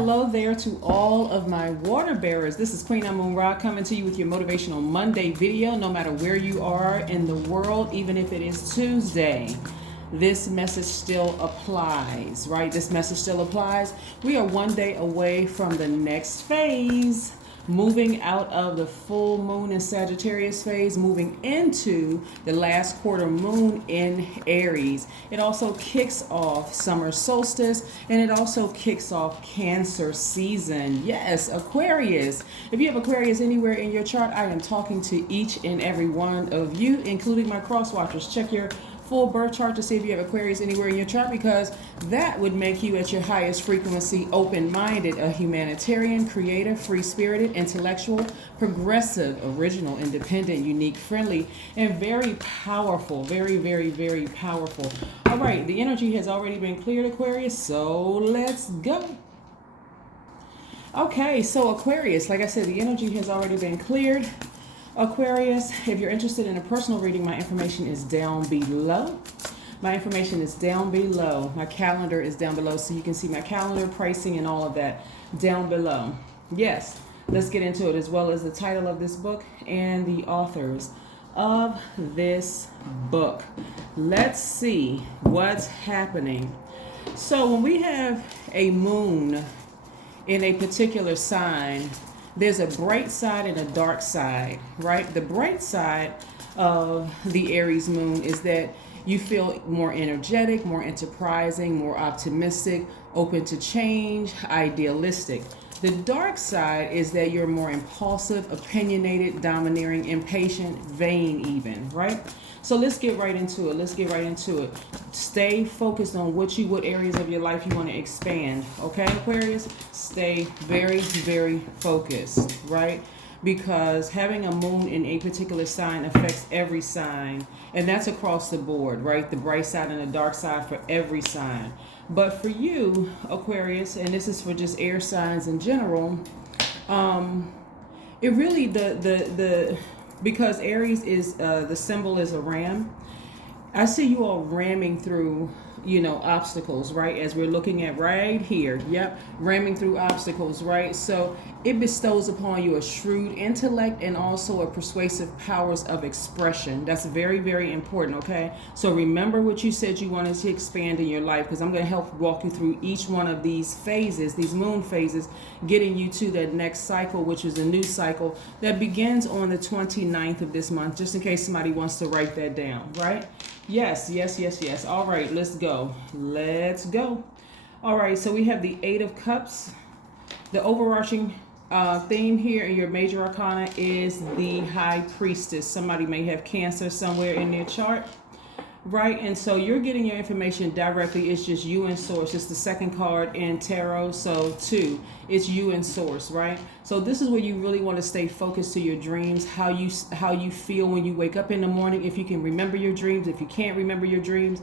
Hello there to all of my water bearers. This is Queen Amun Ra coming to you with your Motivational Monday video. No matter where you are in the world, even if it is Tuesday, this message still applies, right? This message still applies. We are one day away from the next phase, moving out of the full moon in Sagittarius phase, moving into the last quarter moon in Aries. It also kicks off summer solstice, and it also kicks off Cancer season. Yes, Aquarius. If you have Aquarius anywhere in your chart, I am talking to each and every one of you, including my cross watchers. Check your full birth chart to see if you have Aquarius anywhere in your chart, because that would make you at your highest frequency open-minded, a humanitarian, creative, free-spirited, intellectual, progressive, original, independent, unique, friendly, and very powerful. Very, very, very powerful. All right, the energy has already been cleared, Aquarius, so let's go. Okay, so Aquarius, like I said, the energy has already been cleared. Aquarius, if you're interested in a personal reading, my information is down below. My information is down below. My calendar is down below, so you can see my calendar, pricing, and all of that down below. Yes, let's get into it, as well as the title of this book and the authors of this book. Let's see what's happening. So when we have a moon in a particular sign, there's a bright side and a dark side, right? The bright side of the Aries moon is that you feel more energetic, more enterprising, more optimistic, open to change, idealistic. The dark side is that you're more impulsive, opinionated, domineering, impatient, vain even, right? So let's get right into it. Stay focused on what areas of your life you want to expand. Okay, Aquarius? Stay very, very focused, right? Because having a moon in a particular sign affects every sign, and that's across the board, right? The bright side and the dark side for every sign. But for you, Aquarius, and this is for just air signs in general, it really because Aries is the symbol is a ram. I see you all ramming through, obstacles, right? As we're looking at right here. Yep, ramming through obstacles, right? So it bestows upon you a shrewd intellect and also a persuasive powers of expression. That's very, very important, okay? So remember what you said you wanted to expand in your life, because I'm going to help walk you through each one of these phases, these moon phases, getting you to that next cycle, which is a new cycle that begins on the 29th of this month, just in case somebody wants to write that down, right? Yes. All right, let's go. All right, so we have the Eight of Cups. The overarching theme here in your major arcana is the High Priestess. Somebody may have Cancer somewhere in their chart, right? And so you're getting your information directly. It's just you and source. It's the second card in tarot, so 2. It's you and source, right? So this is where you really want to stay focused to your dreams, how you feel when you wake up in the morning. If you can remember your dreams, if you can't remember your dreams,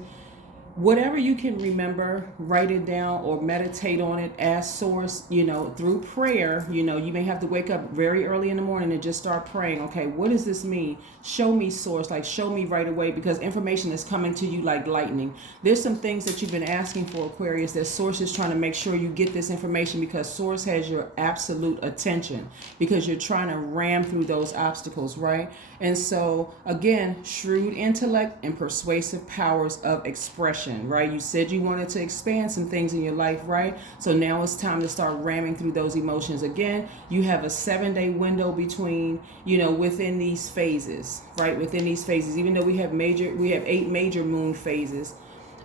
whatever you can remember, write it down or meditate on it. Ask source, through prayer. You may have to wake up very early in the morning and just start praying. Okay, what does this mean? Show me, source, like show me right away, because information is coming to you like lightning. There's some things that you've been asking for, Aquarius, that source is trying to make sure you get this information, because source has your absolute attention, because you're trying to ram through those obstacles, right? And so again, shrewd intellect and persuasive powers of expression, right? You said you wanted to expand some things in your life, right? So now it's time to start ramming through those emotions. Again, you have a 7-day window between, within these phases, right? Within these phases, even though we have 8 major moon phases,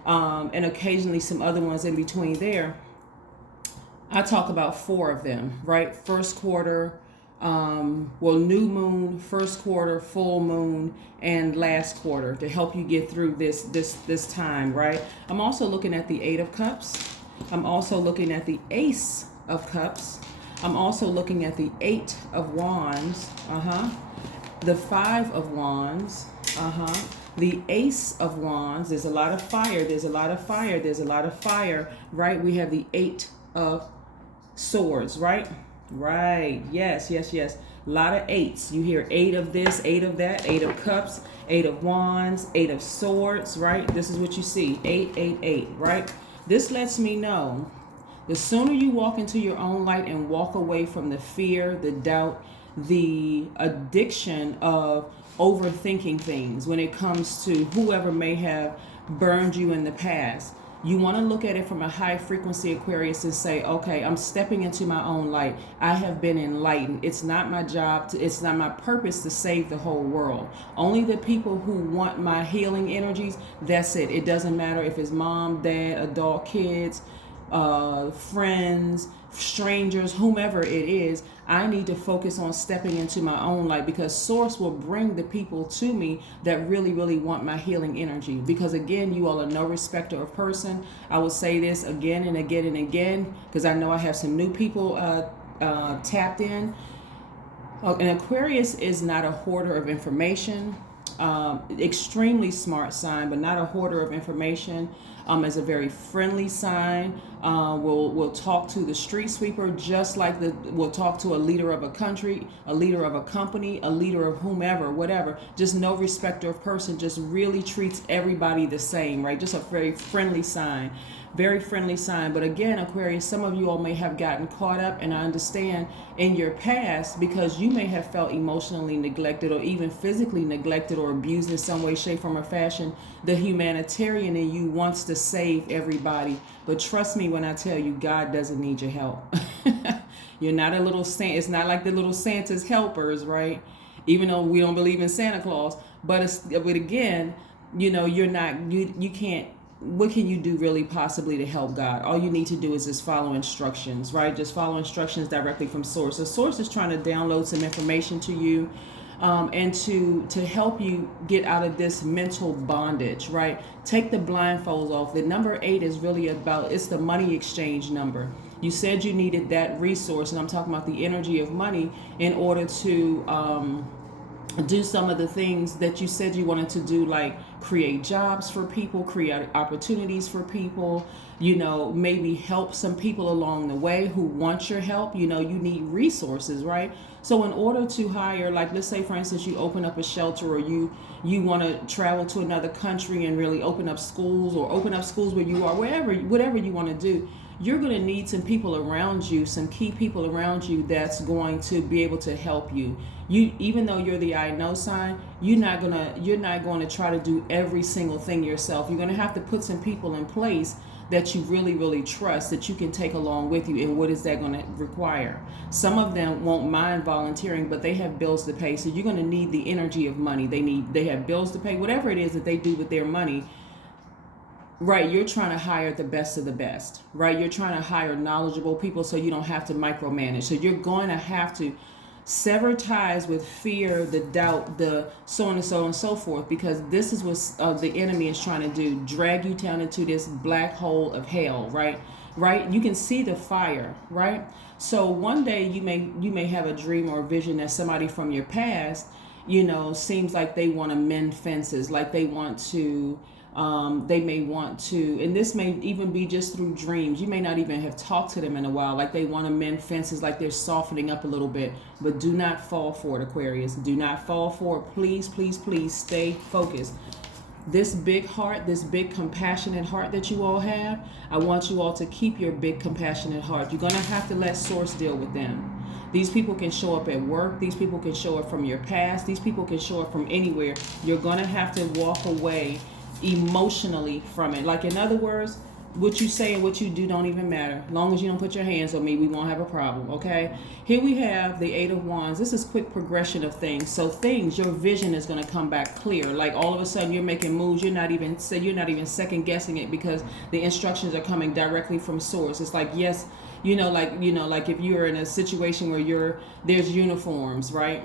and occasionally some other ones in between there. I talk about 4 of them, right? First quarter, new moon, first quarter, full moon, and last quarter, to help you get through this time, right? I'm also looking at the 8 of Cups. I'm also looking at the Ace of Cups. I'm also looking at the 8 of Wands. The 5 of Wands. The Ace of Wands. There's a lot of fire. There's a lot of fire, right? We have the 8 of Swords, right? Right. Yes. A lot of 8s. You hear 8 of this, 8 of that, 8 of Cups, 8 of Wands, 8 of Swords, right? This is what you see. 8, 8, 8, right? This lets me know The sooner you walk into your own light and walk away from the fear, the doubt, the addiction of overthinking things when it comes to whoever may have burned you in the past. You want to look at it from a high frequency Aquarius and say, okay, I'm stepping into my own light. I have been enlightened. It's not my job, it's not my purpose to save the whole world. Only the people who want my healing energies, that's it. It doesn't matter if it's mom, dad, adult, kids, friends, strangers, whomever it is. I need to focus on stepping into my own light, because source will bring the people to me that really, really want my healing energy. Because again, you all are no respecter of person. I will say this again and again and again, because I know I have some new people tapped in. An Aquarius is not a hoarder of information. Extremely smart sign, but not a hoarder of information. As a very friendly sign. We'll talk to the street sweeper just like we'll talk to a leader of a country, a leader of a company, a leader of whomever, whatever. Just no respecter of person, just really treats everybody the same, right? Just a very friendly sign. Very friendly sign. But again, Aquarius, some of you all may have gotten caught up, and I understand, in your past, because you may have felt emotionally neglected or even physically neglected or abused in some way, shape, form, or fashion. The humanitarian in you wants to save everybody. But trust me when I tell you, God doesn't need your help. You're not a little Santa. It's not like the little Santa's helpers, right? Even though we don't believe in Santa Claus. But again, you're not, you can't. What can you do really possibly to help God? All you need to do is just follow instructions, right? Just follow instructions directly from source. The source is trying to download some information to you, and to help you get out of this mental bondage, right? Take the blindfolds off. The number 8 is really it's the money exchange number. You said you needed that resource, and I'm talking about the energy of money, in order to do some of the things that you said you wanted to do, like create jobs for people, create opportunities for people, maybe help some people along the way who want your help. You need resources, right? So in order to hire, like, let's say, for instance, you open up a shelter, or you want to travel to another country and really open up schools, or open up schools where you are, whatever you want to do. You're going to need some people around you, some key people around you that's going to be able to help you. Even though you're the I know sign, you're not going to try to do every single thing yourself. You're going to have to put some people in place that you really, really trust, that you can take along with you. And what is that going to require? Some of them won't mind volunteering, but they have bills to pay. So you're going to need the energy of money. They have bills to pay, whatever it is that they do with their money. Right, you're trying to hire the best of the best, right? You're trying to hire knowledgeable people so you don't have to micromanage. So you're going to have to sever ties with fear, the doubt, the so on and so on and so forth, because this is what the enemy is trying to do, drag you down into this black hole of hell, right? Right? You can see the fire, right? So one day you may have a dream or a vision that somebody from your past, seems like they want to mend fences, like they want to. They may want to, and this may even be just through dreams. You may not even have talked to them in a while, like they want to mend fences, like they're softening up a little bit. But do not fall for it, Aquarius. Do not fall for it. Please, please, please stay focused. This big heart, this big compassionate heart that you all have, I want you all to keep your big compassionate heart. You're going to have to let source deal with them. These people can show up at work. These people can show up from your past. These people can show up from anywhere. You're going to have to walk away emotionally from it. Like, in other words, what you say and what you do don't even matter. As long as you don't put your hands on me, we won't have a problem, okay? Here we have the 8 of Wands. This is quick progression of things. So your vision is going to come back clear. Like, all of a sudden you're making moves. You're not even second guessing it, because the instructions are coming directly from source. It's like, yes, like if you're in a situation where there's uniforms, right?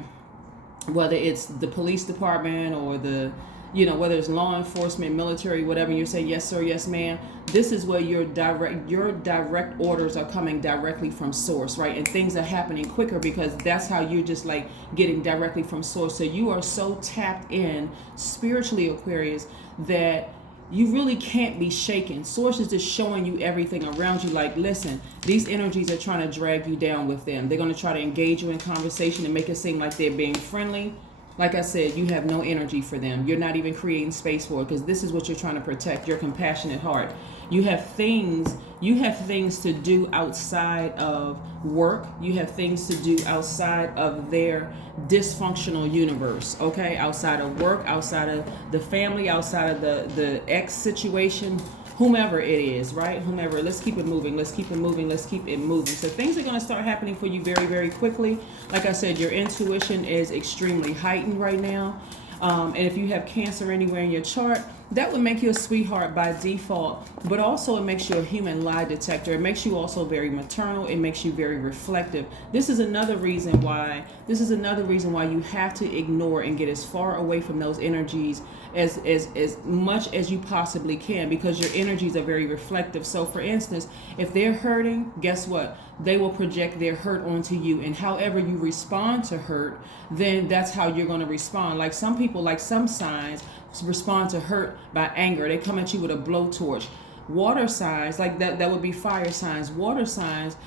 Whether it's the police department or whether it's law enforcement, military, whatever, you say, yes, sir, yes, ma'am. This is where your direct orders are coming directly from source, right? And things are happening quicker, because that's how you're just like getting directly from source. So you are so tapped in spiritually, Aquarius, that you really can't be shaken. Source is just showing you everything around you. Like, listen, these energies are trying to drag you down with them. They're going to try to engage you in conversation and make it seem like they're being friendly. Like I said, you have no energy for them. You're not even creating space for it, because this is what you're trying to protect, your compassionate heart. You have things to do outside of work. You have things to do outside of their dysfunctional universe, okay? Outside of work, outside of the family, outside of the ex situation, whomever it is, right? Whomever. Let's keep it moving. Let's keep it moving. Let's keep it moving. So things are going to start happening for you very, very quickly. Like I said, your intuition is extremely heightened right now. And if you have Cancer anywhere in your chart, that would make you a sweetheart by default, but also it makes you a human lie detector. It makes you also very maternal. It makes you very reflective. This is another reason why you have to ignore and get as far away from those energies as much as you possibly can, because your energies are very reflective. So for instance, if they're hurting, guess what? They will project their hurt onto you, and however you respond to hurt, then that's how you're going to respond. Like some people, like some signs, respond to hurt by anger. They come at you with a blowtorch. Water signs, like that would be fire signs. Water signs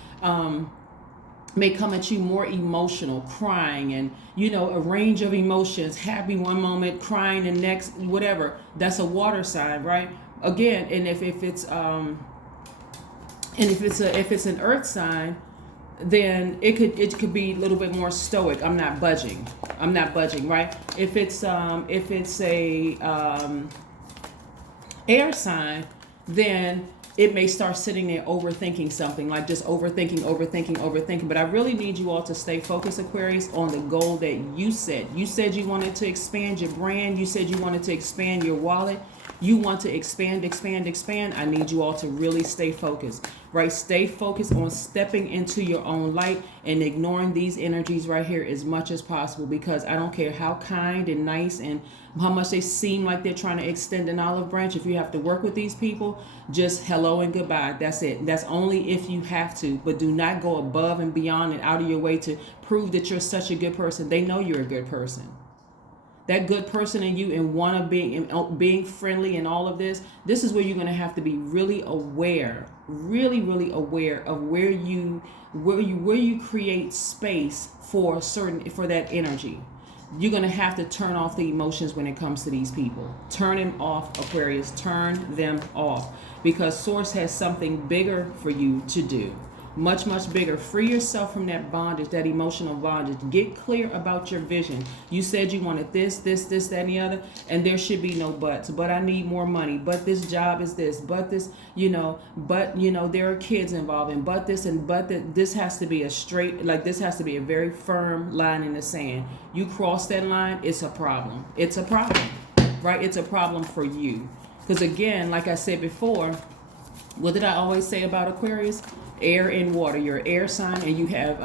may come at you more emotional, crying, and a range of emotions, happy one moment, crying the next, whatever. That's a water sign, right? Again, and if it's an earth sign, then it could be a little bit more stoic. I'm not budging, right? If it's a air sign, then it may start sitting there overthinking something, like just overthinking. But I really need you all to stay focused, Aquarius, on the goal that you set. You said you wanted to expand your brand. You said you wanted to expand your wallet. You want to expand. I need you all to really stay focused, right? Stay focused on stepping into your own light and ignoring these energies right here as much as possible, because I don't care how kind and nice and how much they seem like they're trying to extend an olive branch. If you have to work with these people, just hello and goodbye. That's it. That's only if you have to, but do not go above and beyond and out of your way to prove that you're such a good person. They know you're a good person. That good person in you and being friendly and all of this is where you're going to have to be really aware, really aware of where you create space for that energy. You're going to have to turn off the emotions when it comes to these people. Turn them off, Aquarius. Turn them off, because Source has something bigger for you to do. Much bigger. Free yourself from that bondage, that emotional bondage. Get clear about your vision. You said you wanted this, that, and the other, and there should be no buts. But I need more money. But this job is this. But this, there are kids involved in. But this and but that. This has to be this has to be a very firm line in the sand. You cross that line, it's a problem. It's a problem, right? It's a problem for you. Because again, like I said before, what did I always say about Aquarius? Air and water. You're an air sign, and you have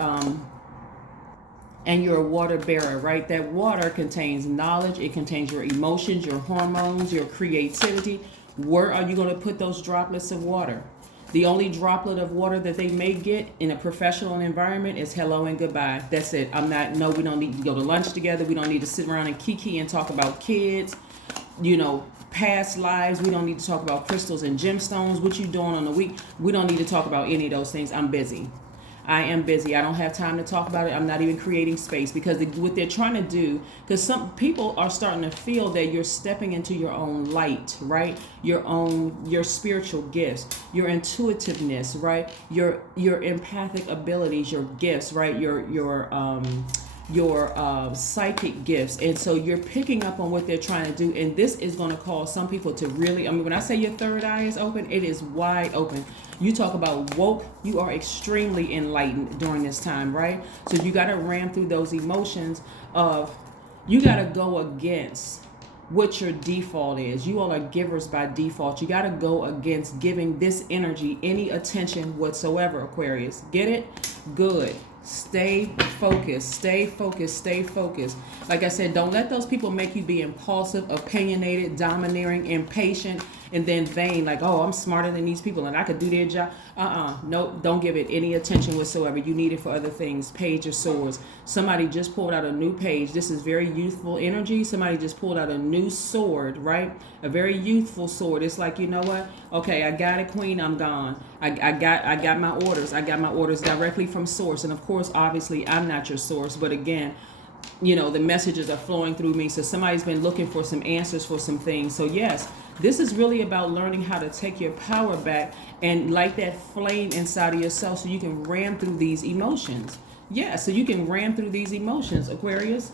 and you're a water bearer, right? That water contains knowledge. It contains your emotions, your hormones, your creativity. Where are you going to put those droplets of water? The only droplet of water that they may get in a professional environment is hello and goodbye. That's it. We don't need to go to lunch together. We don't need to sit around and kiki and talk about kids, past lives. We don't need to talk about crystals and gemstones, what you doing on the week. We don't need to talk about any of those things. I'm busy. I am busy. I don't have time to talk about it. I'm not even creating space, because what they're trying to do, because some people are starting to feel that you're stepping into your own light, right? Your spiritual gifts, your intuitiveness, right? Your empathic abilities, your gifts, right? Your psychic gifts. And so you're picking up on what they're trying to do, and this is going to cause some people to really, when I say your third eye is open, it is wide open. You talk about woke, you are extremely enlightened during this time, right? So you got to ram through those emotions of, you got to go against what your default is. You all are givers by default. You got to go against giving this energy any attention whatsoever, Aquarius. Get it? Good. Stay focused. Like I said, don't let those people make you be impulsive, opinionated, domineering, impatient, and then vain, like, oh, I'm smarter than these people and I could do their job. Nope, don't give it any attention whatsoever. You need it for other things. Page of Swords. Somebody just pulled out a new page. This is very youthful energy. Somebody just pulled out a new sword, right? A very youthful sword. It's like, you know what? Okay, I got it, Queen. I'm gone. I got my orders. I got my orders directly from Source. And of course, obviously, I'm not your source. But again, the messages are flowing through me. So somebody's been looking for some answers for some things. So yes, This is really about learning how to take your power back and light that flame inside of yourself so you can ram through these emotions. Yeah, so you can ram through these emotions, Aquarius.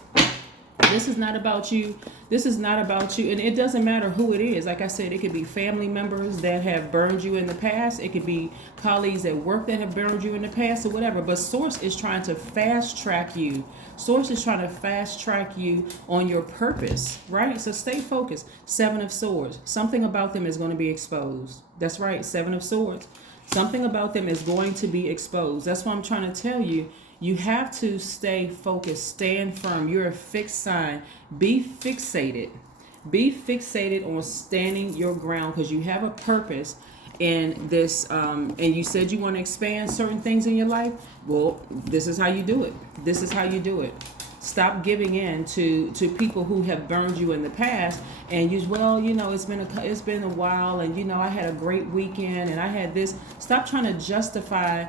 This is not about you. This is not about you. And it doesn't matter who it is. Like I said, it could be family members that have burned you in the past. It could be colleagues at work that have burned you in the past or whatever. But Source is trying to fast track you. Source is trying to fast track you on your purpose, right? So stay focused. 7 of Swords. Something about them is going to be exposed. That's right. 7 of Swords. Something about them is going to be exposed. That's why I'm trying to tell you. You have to stay focused, stand firm. You're a fixed sign. Be fixated. Be fixated on standing your ground because you have a purpose in this. And you said you want to expand certain things in your life. Well, this is how you do it. This is how you do it. Stop giving in to people who have burned you in the past and use, well, you know, it's been a while and, you know, I had a great weekend and I had this. Stop trying to justify,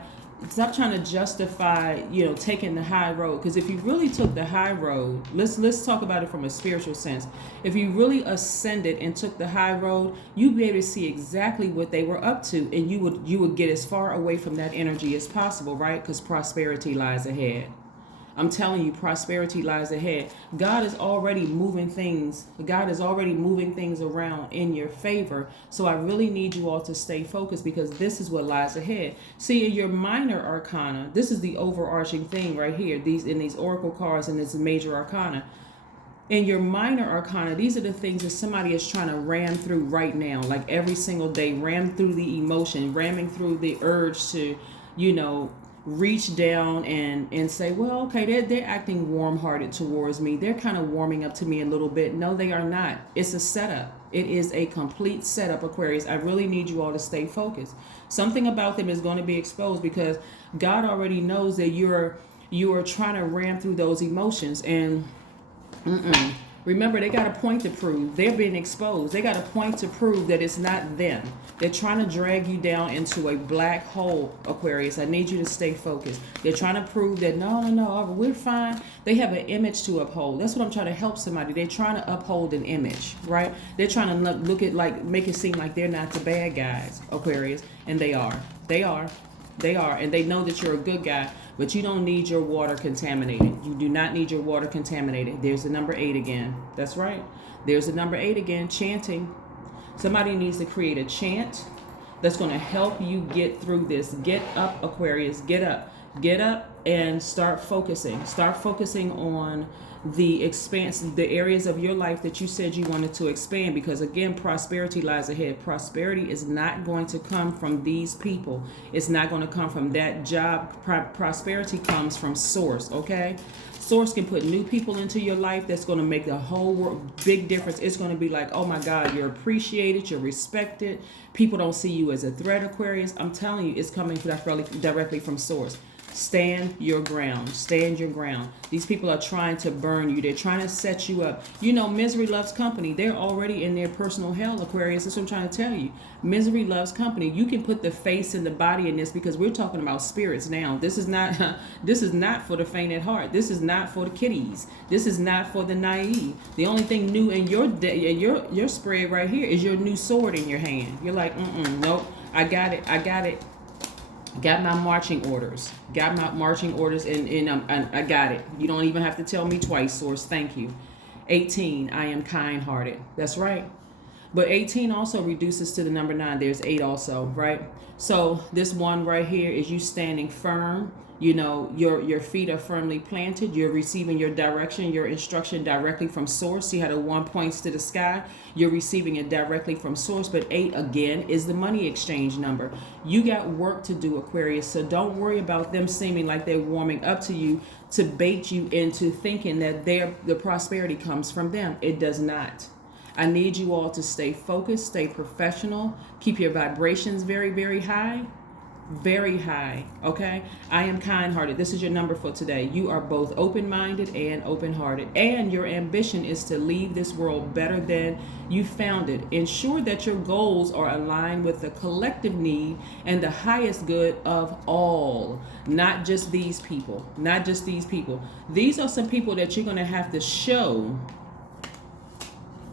you know, taking the high road. Because if you really took the high road, let's talk about it from a spiritual sense. If you really ascended and took the high road, you'd be able to see exactly what they were up to, and you would get as far away from that energy as possible, right? Because prosperity lies ahead. I'm telling you, prosperity lies ahead. God is already moving things. God is already moving things around in your favor. So I really need you all to stay focused because this is what lies ahead. See, in your minor arcana, this is the overarching thing right here. In these oracle cards and this major arcana. In your minor arcana, these are the things that somebody is trying to ram through right now. Like every single day, ram through the emotion, ramming through the urge to, you know, reach down and say, well, okay, they're acting warm-hearted towards me. They're kind of warming up to me a little bit. No, they are not. It's a setup. It is a complete setup, Aquarius. I really need you all to stay focused. Something about them is going to be exposed because God already knows that you are trying to ram through those emotions. And remember, they got a point to prove. They're being exposed. They got a point to prove that it's not them. They're trying to drag you down into a black hole, Aquarius. I need you to stay focused. They're trying to prove that no, we're fine. They have an image to uphold. That's what I'm trying to help somebody. They're trying to uphold an image, right? They're trying to look at, like, make it seem like they're not the bad guys, Aquarius. And they are. They are. They are. And they know that you're a good guy. But you don't need your water contaminated. You do not need your water contaminated. There's the number 8 again. That's right. There's the number 8 again, chanting. Somebody needs to create a chant that's going to help you get through this. Get up, Aquarius. Get up. Get up and start focusing. Start focusing on the expanse, the areas of your life that you said you wanted to expand, because again, prosperity lies ahead. Prosperity is not going to come from these people. It's not going to come from that job. Prosperity comes from Source, okay? Source can put new people into your life that's going to make the whole world big difference. It's going to be like, oh my God, you're appreciated, you're respected. People don't see you as a threat, Aquarius. I'm telling you, it's coming directly from Source. Stand your ground. Stand your ground. These people are trying to burn you. They're trying to set you up. You know, misery loves company. They're already in their personal hell, Aquarius. That's what I'm trying to tell you. Misery loves company. You can put the face and the body in this because we're talking about spirits now. This is not for the faint at heart. This is not for the kiddies. This is not for the naive. The only thing new in your spread right here is your new sword in your hand. You're like, nope, I got it. Got my marching orders. And I got it. You don't even have to tell me twice, Source. Thank you. 18, I am kind-hearted. That's right. But 18 also reduces to the number 9. There's 8 also, right? So this one right here is you standing firm. You know, your feet are firmly planted. You're receiving your direction, your instruction directly from Source. See how the 1 points to the sky? You're receiving it directly from Source. But 8, again, is the money exchange number. You got work to do, Aquarius. So don't worry about them seeming like they're warming up to you to bait you into thinking that the prosperity comes from them. It does not. I need you all to stay focused, stay professional, keep your vibrations very, very high. Very high, okay? I am kind-hearted. This is your number for today. You are both open-minded and open-hearted. And your ambition is to leave this world better than you found it. Ensure that your goals are aligned with the collective need and the highest good of all. Not just these people. Not just these people. These are some people that you're going to have to show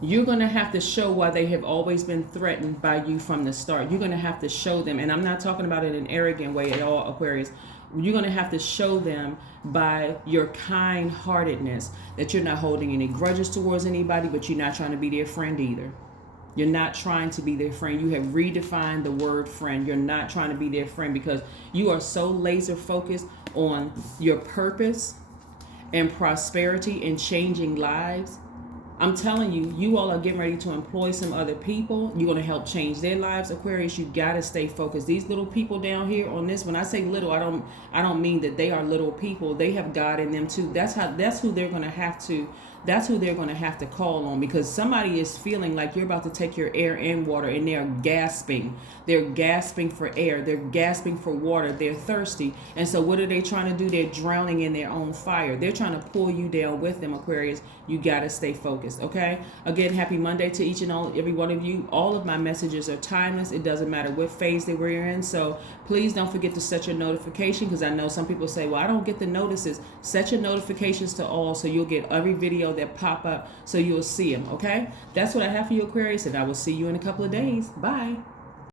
You're going to have to show why they have always been threatened by you from the start. You're going to have to show them, and I'm not talking about it in an arrogant way at all, Aquarius. You're going to have to show them by your kind-heartedness that you're not holding any grudges towards anybody, but you're not trying to be their friend either. You're not trying to be their friend. You have redefined the word friend. You're not trying to be their friend because you are so laser focused on your purpose and prosperity and changing lives. I'm telling you, you all are getting ready to employ some other people. You're going to help change their lives, Aquarius. You got to stay focused. These little people down here on this, when I say little, I don't mean that they are little people. They have God in them too. That's who they're going to have to call on, because somebody is feeling like you're about to take your air and water, and they're gasping. They're gasping for air. They're gasping for water. They're thirsty. And so what are they trying to do? They're drowning in their own fire. They're trying to pull you down with them, Aquarius. You got to stay focused, okay? Again, happy Monday to each and every one of you. All of my messages are timeless. It doesn't matter what phase that we're in. So please don't forget to set your notification, because I know some people say, well, I don't get the notices. Set your notifications to all so you'll get every video that pop up, so you'll see them, okay? That's what I have for you, Aquarius, and I will see you in a couple of days. Bye.